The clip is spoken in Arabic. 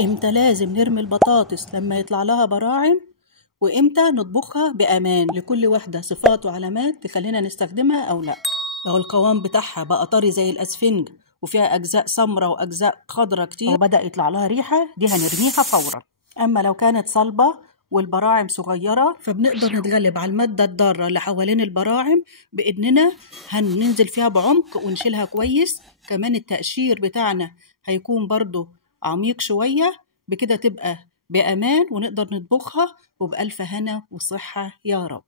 امتى لازم نرمي البطاطس لما يطلع لها براعم، وامتى نطبخها بأمان. لكل واحدة صفات وعلامات تخلينا نستخدمها أو لا. لو القوام بتاعها بقى طري زي الأسفنج وفيها أجزاء سمراء وأجزاء خضراء كتير وبدأ يطلع لها ريحة، دي هنرميها فورا. أما لو كانت صلبة والبراعم صغيرة فبنقدر نتغلب على المادة الضارة اللي حوالين البراعم بإننا هننزل فيها بعمق ونشيلها كويس. كمان التقشير بتاعنا هيكون برضو عميق شوية، بكده تبقى بأمان ونقدر نطبخها وبألف هنا وصحة يا رب.